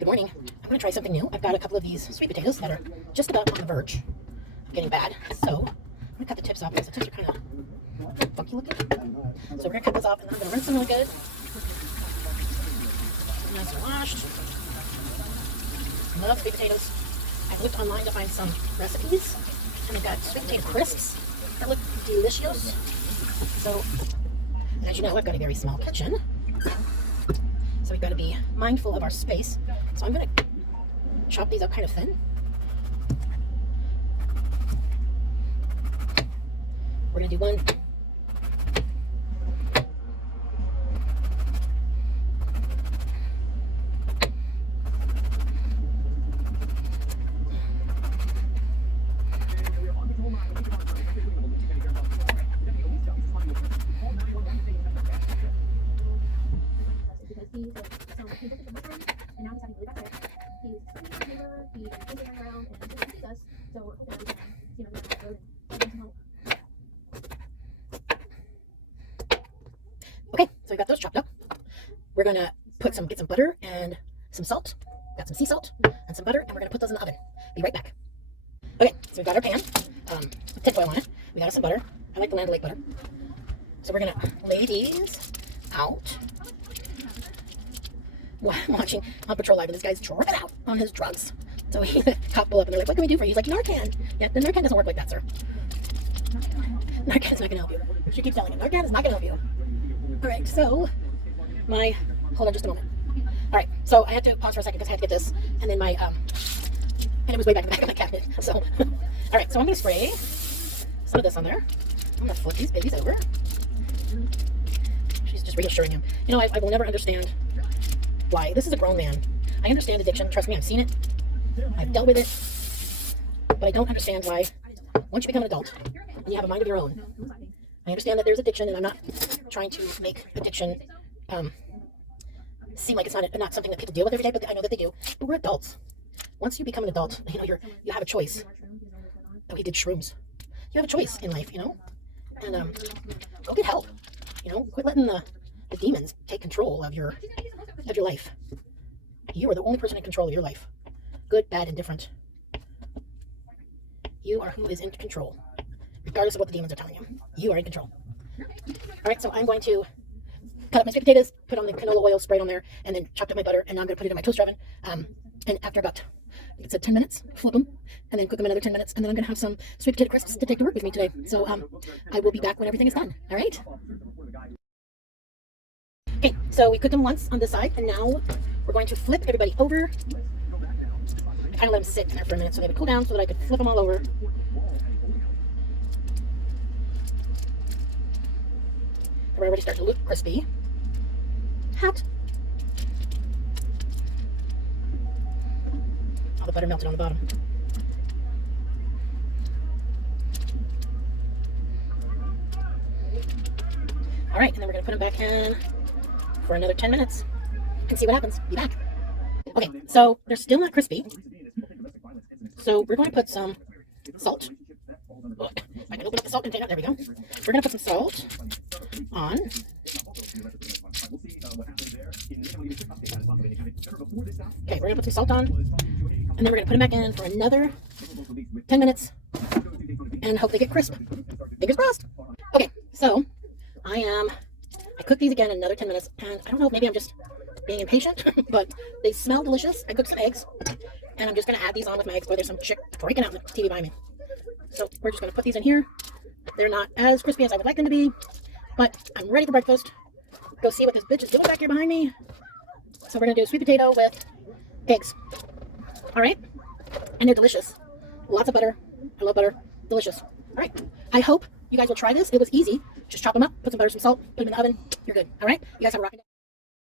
Good morning. I'm going to try something new. I've got a couple of these sweet potatoes that are just about on the verge of getting bad. So I'm going to cut the tips off because the tips are kind of funky looking. So we're going to cut those off, and then I'm going to rinse them really good. Nice and washed. Love sweet potatoes. I've looked online to find some recipes, and they've got sweet potato crisps that look delicious. So, and as you know, I've got a very small kitchen. So we've got to be mindful of our space. So I'm going to chop these up kind of thin. We're going to do one. Okay, so we got those chopped up. We're gonna get some butter and some salt. Got some sea salt and some butter, and we're gonna put those in the oven. Be right back. Okay, so we've got our pan, tin foil on it. We got us some butter. I like the Land O'Lakes butter. So we're gonna lay these out. Watching on Patrol Live, and this guy's tripping out on his drugs. So he cop pull up, and they're like, "What can we do for you?" He's like, "Narcan." Yeah, the Narcan doesn't work like that, sir. Narcan is not gonna help you. She keeps telling him, Narcan is not gonna help you. All right, so hold on just a moment. All right, so I had to pause for a second because I had to get this, and then and it was way back in the back of my cabinet. So, all right, so I'm gonna spray some of this on there. I'm gonna flip these babies over. She's just reassuring him. You know, I will never understand why. This is a grown man. I understand addiction. Trust me, I've seen it. I've dealt with it. But I don't understand why, once you become an adult and you have a mind of your own, I understand that there's addiction, and I'm not trying to make addiction seem like it's not something that people deal with every day, but I know that they do. But we're adults. Once you become an adult, you know, you have a choice. Oh, he did shrooms. You have a choice in life, you know? And go get help. You know, quit letting the demons take control of your life. You are the only person in control of your life. Good, bad, indifferent. You are who is in control. Regardless of what the demons are telling you. You are in control. Alright, so I'm going to cut up my sweet potatoes, put on the canola oil, spray it on there, and then chopped up my butter, and now I'm going to put it in my toaster oven. And after about, I think it said 10 minutes, flip them, and then cook them another 10 minutes, and then I'm going to have some sweet potato crisps to take to work with me today. So I will be back when everything is done. Alright? Okay, so we cooked them once on this side, and now we're going to flip everybody over. I kind of let them sit in there for a minute so they would cool down so that I could flip them all over. They're already starting to look crispy. Hot. All the butter melted on the bottom. All right, and then we're going to put them back in for another 10 minutes and see what happens. Be back. Okay, so they're still not crispy. So we're going to put some salt. Look, I can open up the salt container. There we go. We're going to put some salt on. Okay, we're going to put some salt on. And then we're going to put them back in for another 10 minutes and hope they get crisp. Fingers crossed. Okay, so I cooked these again in another 10 minutes, and I don't know if maybe I'm just being impatient, but they smell delicious. I cooked some eggs, and I'm just going to add these on with my eggs. Boy, there's some chick breaking out in the TV behind me. So we're just going to put these in here. They're not as crispy as I would like them to be, but I'm ready for breakfast. Go see what this bitch is doing back here behind me. So we're going to do sweet potato with eggs. All right? And they're delicious. Lots of butter. I love butter. Delicious. All right. I hope you guys will try this. It was easy. Just chop them up, put some butter, some salt, put them in the oven. You're good. All right? You guys have a rocking day.